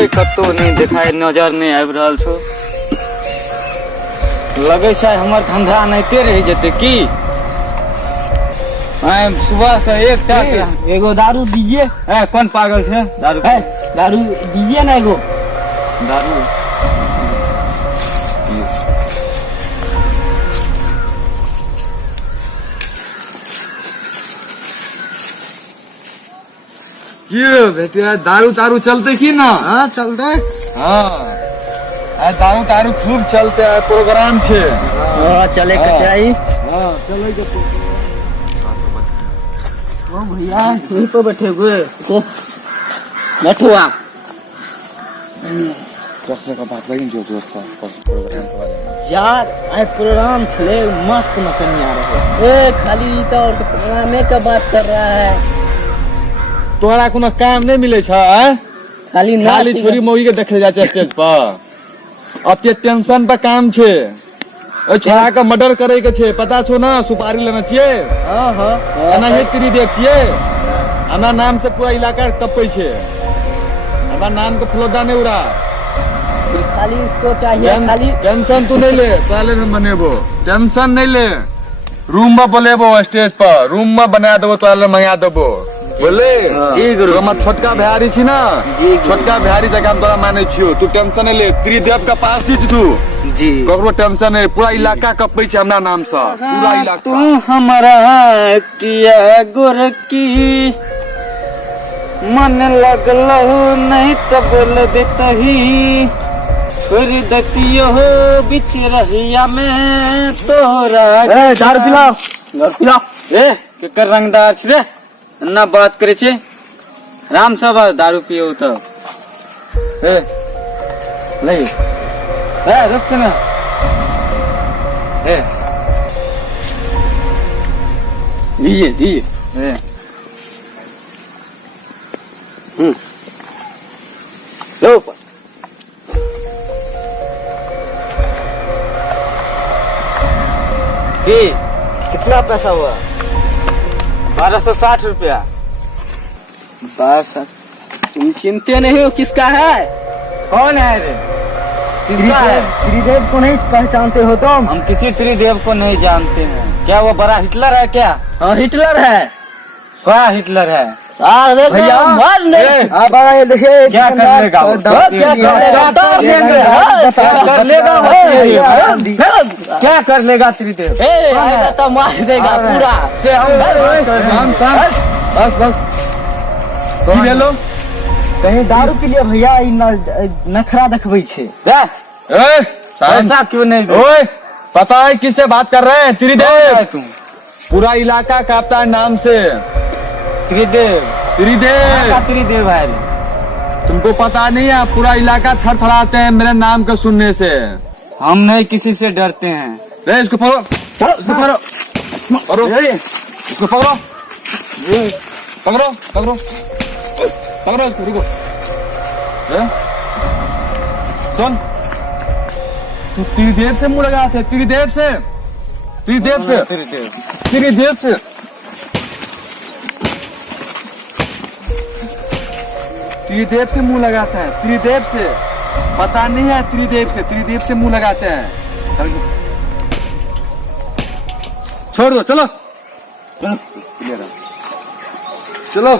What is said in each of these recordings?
कोई कतो नहीं दिखाई नजर नहीं आबि रहल छो। लगे छै हमर धंधा नहीं रह जेते की। सुबह से एक एगो दारू दीजिए। कौन पागल है दारू? दारू दीजिए ना एगो दारू। बेटा दारू तारू चलते की ना? हाँ चलते। हाँ दारू तारू खूब चलते है, प्रोग्राम छे। चले कैसे आई? हाँ चले भैया यहीं पर बैठे हुए को बैठो आप। का बात लगी जो प्रोग्राम के बारे में यार आए प्रोग्राम छले मस्त नचनिया रहे। खाली तो प्रोग्राम का बात कर रहा है। तोहरा कोनो काम नहीं मिले छ? खाली छोरी मौगी के देखे जाए स्टेज पर। अब के टेंशन पे काम छे। ओ छोरा का मर्डर करे के छे, पता छो ना? सुपारी लेना चाहिए। एना ये तेरी देख छिए। हमरा नाम से पूरा इलाका कपै छे। हमरा नाम के फ्लोदा नहीं उड़ा। खाली इसको चाहिए। खाली टेंशन तू नहीं ले, तोले में बनेबो। टेंशन नहीं ले, रूम में बोलेबो, स्टेज पर रूम में बना देबो, तोले मंगा देबो। बोले हमर छोटका बिहारी छी ना, छोटका बिहारी जगह हम तोरा माने छियो। तू टेंशन नहीं ले, त्रिदेव का पास दी तू जी। ककरो टेंशन नहीं, पूरा इलाका कपै छै हमरा नाम से। पूरा इलाका तू हमारा किया गोरकी मन लगलहु नहीं तो बोल देतही। छोड़ दतियो बिच रहिया में तोरा। दारू पिलाओ, दारू पिलाओ। केकर रंगदार छे ना बात करे छे। राम सब दारू पियो तो ले रुक ना। दीजिए। लो कितना पैसा हुआ? 1260 रुपया। 1260। तुम चिंते नहीं हो किसका है? कौन है रे? किसका है? त्रिदेव को नहीं पहचानते हो तुम? हम किसी त्रिदेव को नहीं जानते हैं। क्या वो बड़ा हिटलर है क्या? हाँ हिटलर है। क्या हिटलर है? भैया मार ले। देखिए क्या कर लेगा? क्या कर लेगा त्रिदेव? तो मार देगा पूरा। बस कहीं दारू पी लिया भैया, नखरा देखबै छे। ऐसा क्यों नहीं? ओए पता है किससे बात कर रहे हैं? त्रिदेव। तुम पूरा इलाका कांपता है नाम से। त्रिदेव त्रिदेव है। तुमको पता नहीं है? पूरा इलाका थरथराते हैं मेरे नाम को सुनने से। हम नहीं किसी से डरते हैं। इसको पकड़ो, इसको पकड़ो, इसको पकड़ो, पकड़ो इसको। रुको, सुन, तू त्रिदेव से मुंह लगा थे? त्रिदेव से मुंह लगाता है। त्रिदेव से पता नहीं है? त्रिदेव से मुंह लगाते हैं। छोड़ दो, चलो चलो।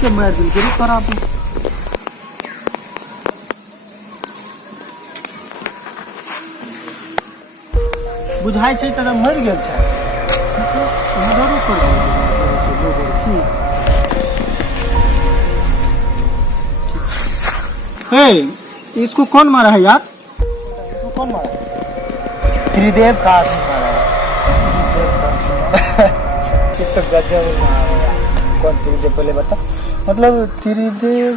के मार दिल के तोरा बुझाई छै त मर गेल छै। इसको कौन मारा है यार? इसको कौन मारा? त्रिदेव का मारा है। तो गजब मारा। कौन त्रिदेव पहले बता? मतलब त्रिदेव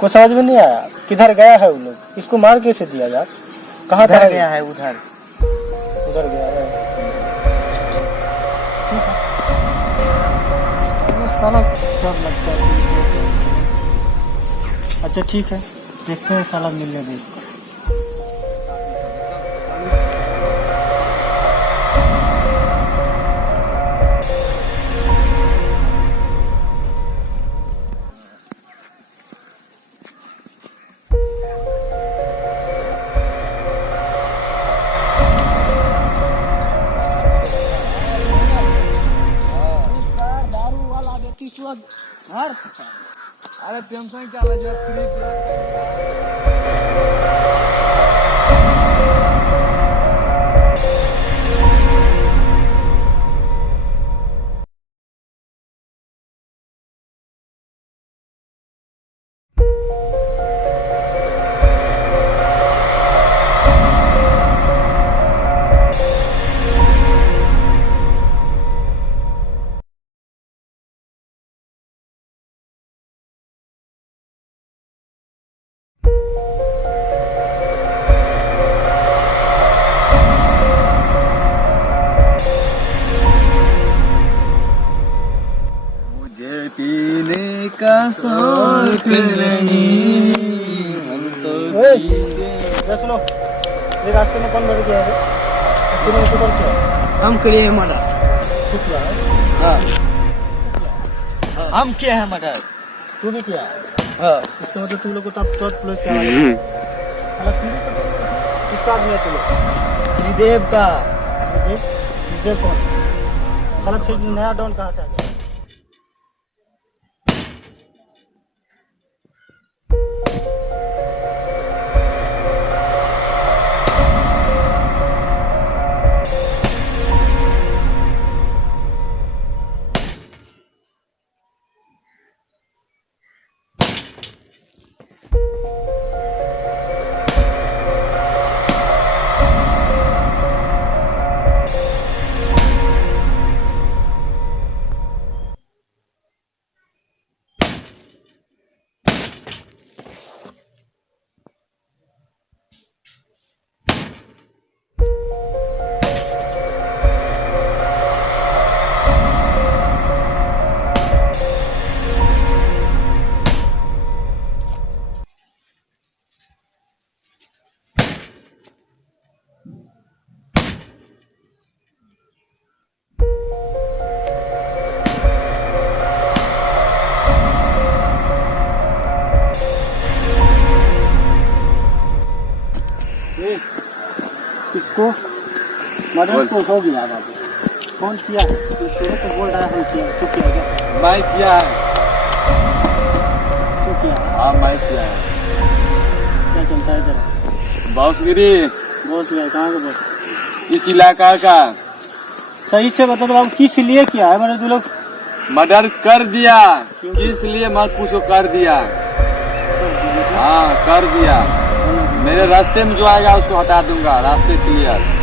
को समझ में नहीं आया किधर गया है वो लोग? इसको मार कैसे दिया यार? कहाँ गया है? उधर गया है। साला सब लगता है। अच्छा ठीक है, देखते हैं साला मिलने दे इसको। अरे टेंशन क्या ले जब फ्री मुझे पीने का शौक नहीं हम तो ओए, ये सुनो, ये रास्ते में कौन मर गया है? तूने उसको कौन किया? हम किए हैं मर्डर। कुछ रहा है? हम किए हैं मर्डर। तू भी किया? हाँ। इसका मतलब तू लोग को टॉप पुलिस क्या है? किसका आदमी है तू लोग? त्रिदेव का। ये कौन? साला फिर नया डॉन कहाँ से आ गया? इसको मर्डर तो हो गया बाबू। कौन किया? तू तो बोल रहा है हम किया। तू किया क्या? मैं किया है। तू किया? हाँ मैं किया है। क्या चलता है तेरा? बॉसगिरी बॉस गया? कहाँ का बॉस? इस इलाका का सही से बता दो बाबू, किस लिए किया है? मैंने तू लोग मर्डर कर दिया। किस लिए मत पूछो, कर दिया। हाँ कर दिया। मेरे रास्ते में जो आएगा उसको हटा दूंगा। रास्ते क्लियर।